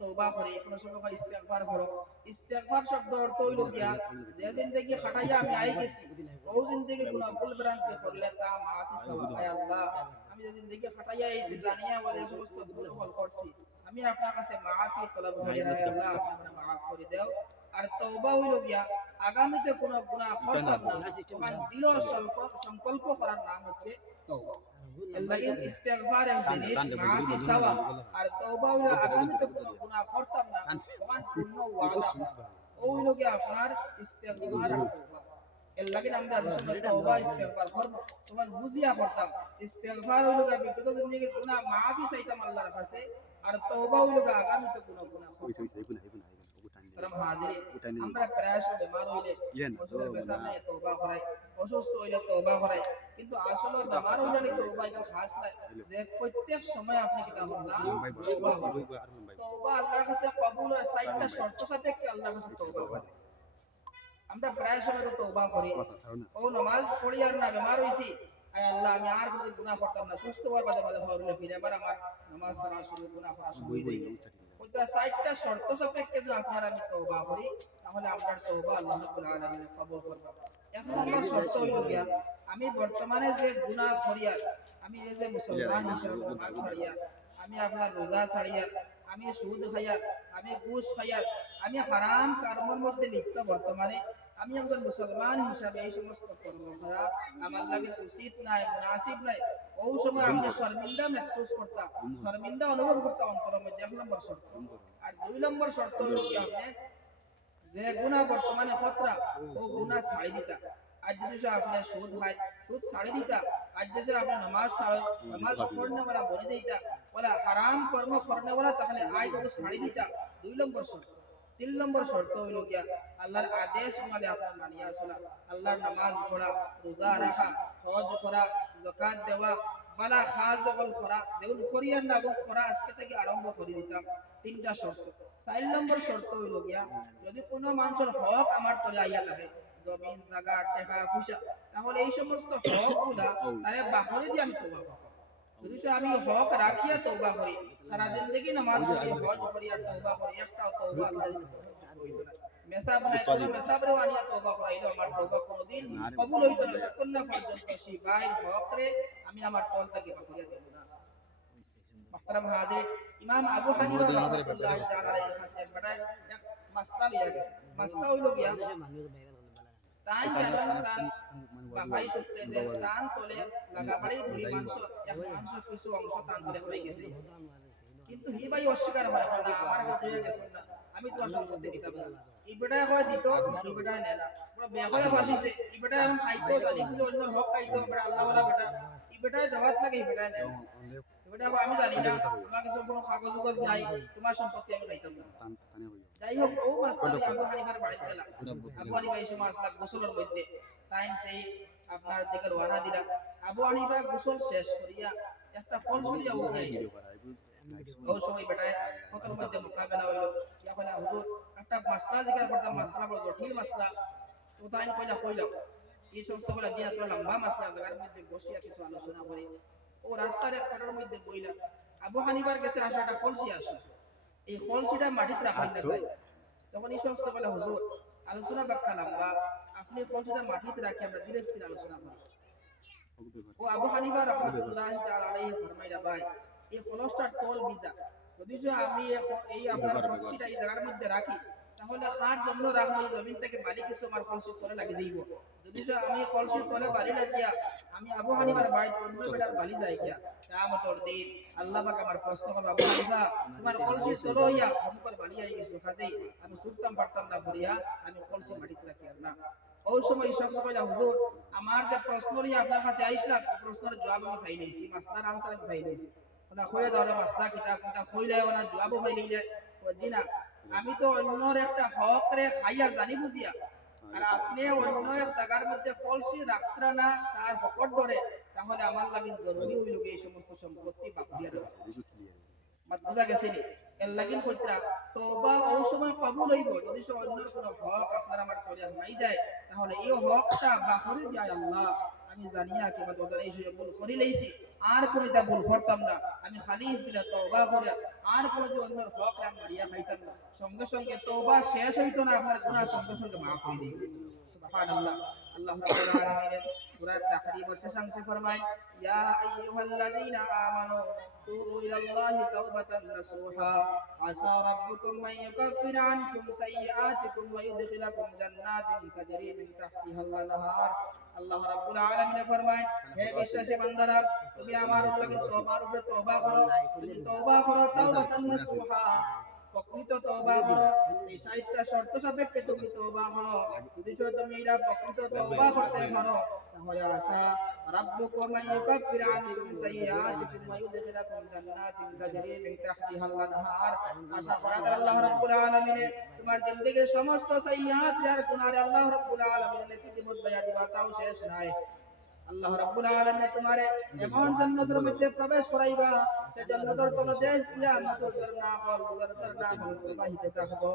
তওবা করে, কোন সময় হয় ইস্তেগফার করো। ইস্তেগফার শব্দ অর্থ হইল গিয়া যে জিন্দেগি খাটাইয়া আমি আই গেছি, ও জিন্দেগি গুনাহ ভুল ভ্রান্তি করলে তা মাফি সাওয়া। আয় আল্লাহ, আমি যে জিন্দেগি খাটাইয়া আইছি জানিয়া বলে সমস্ত ভুল ভাল করছি, আমি আপনার কাছে মাফি তলব করি। আয় আল্লাহ, আপনি আমারে মাফ করে দাও। আর তওবা হইল গিয়া আগামীতে কোন গুনাহ করতাম না, তখন দৃঢ় সংকল্প করার নাম হচ্ছে তওবা। এর ইস্তেগফার এক জিনিস, মাফি সাওয়া। আর তওবা হইলো আগামীতে কোনো গুনাহ করতাম না, তখন পূর্ণ ওয়াদা। ও হইলো কি আপনার ইস্তেগফার আর তওবা। এর লাগে আমরা যে সময় তওবা ইস্তেগফার করব তখন বুঝিয়া করতাম। ইস্তেগফার হইলো কি বিগত জিন্দেগির গুনাহ মাফি চাইতাম আল্লাহর কাছে, আর তওবা হইলো কি আগামীতে কোনো গুনাহ করতাম না। আমরা প্রায় বেমার হইলে ওষুধের পেশাব নিয়ে তওবা করাই, অসুস্থ হইলে তওবা করাই, কিন্তু আসলে বেমার হইলে তওবা এটা খাস নাই যে প্রত্যেক সময় আপনি কি তওবা করবেন। তওবা আল্লাহর কাছে কবুল হয় 60টা শর্ত সাপেক্ষে আল্লাহর কাছে তওবা করে। আমরা প্রায় সময় তো তওবা করি, ও নামাজ পড়ি আর না বেমার হইছি, আয় আল্লাহ আমি আর কোনো গুনাহ করতাম না, সুস্থ হওয়ার বাদে বাদে হইলে ফিরে আবার আমার নামাজ ছাড়া শুরু গুনাহ করা শুরু হয়ে যাবে। ওইটা 60টা শর্ত সাপেক্ষে যদি আপনার আমি তওবা করি, তাহলে আপনার তওবা আল্লাহ রাব্বুল আলামিন কবুল করবে। এক নম্বর শর্ত হইল গিয়া আমি বর্তমানে যে গুনাহ করিয়া, আমি এই যে মুসলমান হিসাবে নামাজ ছাড়িয়া, আমি আপনার রোজা ছাড়িয়া, আমি সুদ খাইয়া, আমি ঘুষ খাইয়া, আমি হারাম কর্মের মধ্যে লিপ্ত, বর্তমানে আমি একজন মুসলমান হিসাবে এই সমস্ত কর্ম করা আমার লাগে উচিত নাই, মুনাসিব নাই। ওই সময় আপনি শর্মিন্দা महसूस করতাম, শর্মিন্দা অনুভব করতাম অন্তরের মধ্যে। এক নম্বর শর্ত। আর 2 নম্বর শর্ত হলো কি আপনি যে গুনাহ বর্তমানে খতরা ও গুনাহ ছাড়ি দিতা। আজ যদি আপনি সুদ খায়, সুদ ছাড়ি দিতা। আজ যদি আপনি নামাজ ছাড়েন, নামাজ পড়নে वाला বনে যাইতা, বলা হারাম কর্ম করনে वाला তাহলে আজ যদি ছাড়ি দিতা। 2 নম্বর শর্ত। 3 নম্বর শর্ত হইল গিয়া আল্লাহর আদেশ মানে আপনার মানিয়া চলা, আল্লাহর নামাজ পড়া, রোজা রাখা, হজ করা, যাকাত দেওয়া, বালা খাজ জগল করা, যেগুলো করিয়ার না এবং করা আজকে থেকে আরম্ভ করে দিতাম। 3টা শর্ত। 4 নম্বর শর্ত হইল গিয়া যদি কোনো মানুষের হক আমার তলে আইয়া থাকে, জমিন জায়গা টাকা পয়সা, তাহলে এই সমস্ত হকগুলা তারে বাহরে দিয়ে আমি তওবা করব। যদি আমি হক রাখিয়া তওবা করি, সারা জিন্দেগি নামাজ পড়ি, হজ করি আর তওবা করি, একটাও তওবা আল্লাহর কাছে হইতো না। মেসাব নাই, কোনো মেসাবরে আনিয়া তওবা করাইলো আমার তওবা কোনদিন কবুল হইতো না, যতক্ষণ না পর্যন্ত সেই বাইর হক রে আমি আমার তল থেকে বাহিয়া দেব না। محترم حاضرین، امام ابو حنیفہ রাহমাতুল্লাহি তাআলা আলাইহি কাছে বড় এক মাসলা লিয়া গেছে। মাসলা হইল গিয়া তান জানান তান বাবাই সত্যি যে তান তোলে লাগা বাড়ি দুই মাংস, এক মাংস কিছু অংশ তান তোলে হয়ে গেছে, কিন্তু হি ভাই অস্বীকার করে না, আমার হক হয়ে গেছে না, আমি তোমার সম্পত্তি দিতাম না। এই বেটা হয় দিত, এই বেটা নেয় না, পুরো বেঘরে ফাঁসিছে। এই বেটা এখন খাইতো জানি বুঝে অন্য হক খাইতো, বেটা আল্লাহ ওয়ালা বেটা, এই বেটায় দাওয়াত লাগে, এই বেটায় নেয় না। বেটা আমি জানি না, তোমার কাছে কোনো কাগজ কাগজ নাই, তোমার সম্পত্তি আমি খাইতাম না। যাই হোক, ও মাসলা আবু হানিফার বাড়িতে গেলাম। আবু হানিফা এই সময় আসলা গোসলের মধ্যে, তাই সেই আপনার দিকে রওনা দিলাম। আবু হানিফা গোসল শেষ করিয়া একটা ফল সরিয়া উঠাই, ওই সময় বেটায় কতর মধ্যে মোকাবেলা হইলো। ইয়া বলে হুজুর একটা মাসলা জিকার করতাম, মাসলা বড় জটিল মাসলা, তো তাই কইলাম এই সমস্ত বলে দিয়া তো লম্বা মাসলা, জায়গার মধ্যে বসিয়া কিছু আলোচনা করি। ও রাস্তার এক ফটার মধ্যে বইলা আবু হানিফার কাছে আসা একটা কলসি আসলো, এই কলসিটা মাটিতে রাখেন না তাই। তখন এই সমস্ত বলে হুজুর আলোচনা বাক্কা লম্বা, আপনি কলসিটা মাটিতে রাখি আমরা ধীরে স্থির আলোচনা করি। ও আবু হানিফা রাহমাতুল্লাহি তাআলা আলাইহি ফরমাইলা, ভাই এই কলসটার তল ভিজা, যদি আমি এই আপনার কলসিটা এই জায়গার মধ্যে রাখি, তাহলে কার জন্য রাখবো, এই জমিন থেকে বালি কিছু আমার কলসির তলে লাগি যাইব। যদি আমি কলসির তলে বালি লাগিয়া আমি আবু হানিফার বাড়িতে অন্য বেটার বালি যাই গিয়া, কিয়ামতের দিন আল্লাহ পাক আমার প্রশ্ন করবে, আবু হানিফা তোমার কলসির তলে হইয়া অমুকের বালি আই গেছে, কাজেই আমি ছুটতাম পারতাম না ভরিয়া আমি কলসি মাটিতে রাখি আর না। ওই সময় শখস কইলা হুজুর আমার যে প্রশ্ন নিয়ে আপনার কাছে আইছিলাম, প্রশ্নের জবাব আমি পাই নাইছি, মাসলার আনসার আমি পাই নাইছি। ওনা কইয়া দাও মাসলা কিতাব কিতাব কইলে ওনা জবাবও পাই নাইলে। ও জি না, আমি তো অন্যর একটা হক রে খাইয়া জানি বুঝিয়া, আর আপনি অন্য এক জায়গার মধ্যে কলসি রাখতরা না তার হকর ধরে, তাহলে আমার লাগি জরুরি হইল এই সমস্ত সম্পত্তি বাকিয়া দেওয়া। মাত বুঝা গেছে নি? এর লাগিন কইতরা তওবা ওই সময় কবুল হইব যদি সে অন্যর কোনো হক আপনার আমার তরিয়া নাই যায়, তাহলে এই হকটা বাহরে যায় আল্লাহ আমি জানিয়া কিংবা তোদের এই ভুল করি লইছি, আর কোনটা ভুল করতাম না, আমি খালিস দিলা তওবা করে আর কোনোদিন অন্যের হক রান মারিয়া খাইতাম না সঙ্গে সঙ্গে তওবা শেষ হইতো না আপনার গুনাহ সঙ্গে সঙ্গে মাফ হয়ে যাবে সুবহানাল্লাহ আল্লাহ রাব্বুল আলামিন সূরা তাহরীমের শেষাংশে ফরমায় ইয়া আইয়ুহাল্লাযীনা আমানু তুবু ইলাল্লাহি তাওবাতান নাসুহা আসা রাব্বুকুম মান ইউকাফফিরা আনকুম সাইয়্যাতিকুম ওয়া ইউদখিলাকুম জান্নাতিন তাজরি মিন তাহতিহাল আনহার আল্লাহ রাব্বুল আলামিন ফরমায় হে বিশ্বাসী বান্দারা তুমি আমার উপরে তওবা করো তুমি তওবা করো তাওবাতান নাসুহা প্রকৃত তওবা করো সেই 60টা শর্ত সাপেক্ষে তুমি তওবা করো যদি তুমি এরা প্রকৃত তওবা করতে পারো তাহলে আসা রাব্বুকুম মান ইউকাফফিরা আনকুম সাইয়্যাতিকুম ওয়া ইউদখিলাকুম জান্নাতিন তাজরি মিন তাহতিহাল আনহার আশা করা আল্লাহ রাব্বুল আলামিন তোমার জিন্দেগীর সমস্ত সাইয়্যাত আর গুনাহ আল্লাহ রাব্বুল আলামিন নেকি বদলায়া দিবা তাও শেষ নাই আল্লাহ রাব্বুল আলামিন তোমারে এমন জান্নাতের মধ্যে প্রবেশ করাইবা সে জান্নাতের তলদেশ দিয়া মধুর ঝর্ণা প্রবাহিত থাকবো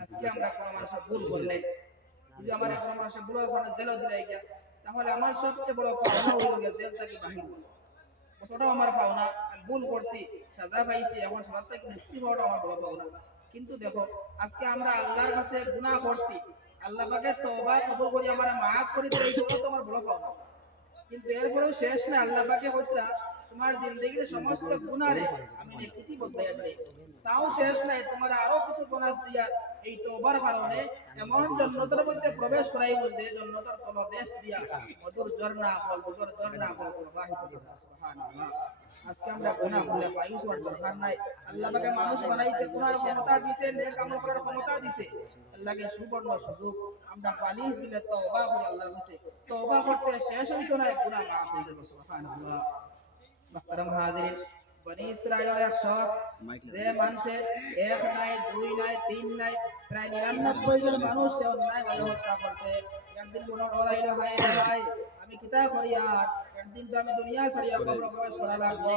আজকে আমরা কোন মানুষের ভুল করলে যদি আমার কোন মানুষের ভুলের কারণে জেলে দিলাই গিয়া তাহলে আমার সবচেয়ে বড় পাওনা হইল গিয়া জেল থেকে বাহির ওটাও আমার পাওনা আমি ভুল করছি সাজা পাইছি এখন সাজা থেকে মুক্তি হওয়াটা আমার বড় পাওনা কিন্তু দেখো আজকে আমরা আল্লাহর কাছে গুনাহ করছি আল্লাহ পাকে তওবা কবুল করি আমারে maaf করে দিলে এইটা তোমার বড় পাওনা কিন্তু এরপরেও শেষ না আল্লাহ পাকে হইতা তোমার জিন্দেগীর সমস্ত গুনাহরে আমি নেকি বদলাইয়া দেই তাও শেষ নাই তোমার আরো কিছু বোনাস দিয়া এই তওবার কারণে এমন জান্নাতের মধ্যে প্রবেশ করাইব যে জান্নাতের তলদেশ দিয়া মধুর ঝর্ণা প্রবাহিত হবে সুবহানাল্লাহ আজকে আমরা গুনাহ করলে মায়ুস হওয়ার দরকার নাই আল্লাহ পাকে মানুষ বানাইছে গুনার ক্ষমতা দিয়েছে নেক আমল করার ক্ষমতা দিয়েছে আল্লাহকে সুবর্ণ সুযোগ আমরা পালিশ দিলে তওবা করি আল্লাহর কাছে তওবা করতে শেষ হইতো না গুনাহ মাফ হয়ে যাবে সুবহানাল্লাহ মুহতারাম হাজিরিন বনি ইসরায়েলের এক শখস যে মানুষে এক নাই দুই নাই তিন নাই প্রায় 99 জন মানুষ সে অন্যায় ভাবে হত্যা করছে একদিন মনে ডরাইলো ভাই আমি কিতা করি আর একদিন তো আমি দুনিয়া ছাড়িয়া কবর প্রবেশ করা লাগবো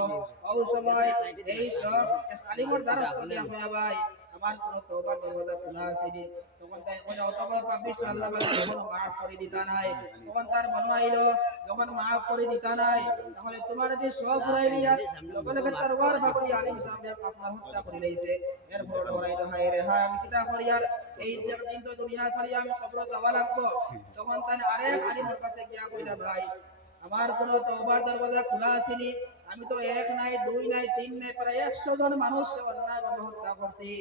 ওই সময় এই শখস আলিমর দ্বারস্থ দিয়া কইরা ভাই আমার কোন তওবার দরজা খোলা আছে নি তখন তাই কইরা অত বড় পাপিষ্ট আল্লাহ বলে কোনো maaf করে দিতা নাই তখন তার মনে আইলো যখন maaf করে দিতা নাই তাহলে তোমার যে সব উড়াইলিয়া লগে লগে তার ওয়ার বাকরি আলিম সাহেব আপনার হত্যা করে লইছে এরপর ডরাইলো হায় রে হায় আমি কিতা করি আর এই দিন তো দুনিয়া ছাড়িয়া আমি কবর যাওয়া লাগবো তখন তাই আরেক আলিমের কাছে গিয়া কইরা ভাই আমার কোনো তওবার দরজা খোলা আসেনি আমি তো এক নাই দুই নাই তিন নাই প্রায় 100 জন মানুষ অন্যায়ভাবে হত্যা করছি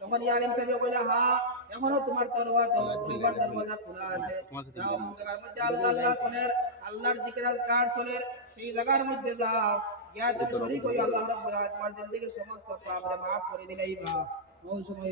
তখন আলিম সাহেব কইলা হ্যাঁ এখনো তোমার তওবার দরজা খোলা আছে যাও জায়গার মধ্যে আল্লাহ শুনের আল্লাহর জিকির আজকার শুনের সেই জায়গার মধ্যে যাও গিয়া তুমি শরীক হই আল্লাহ রাব্বুল আলামিন তোমার জিন্দেগীর সমস্ত পাপ মাফ করে দিলেই বা ওই সময়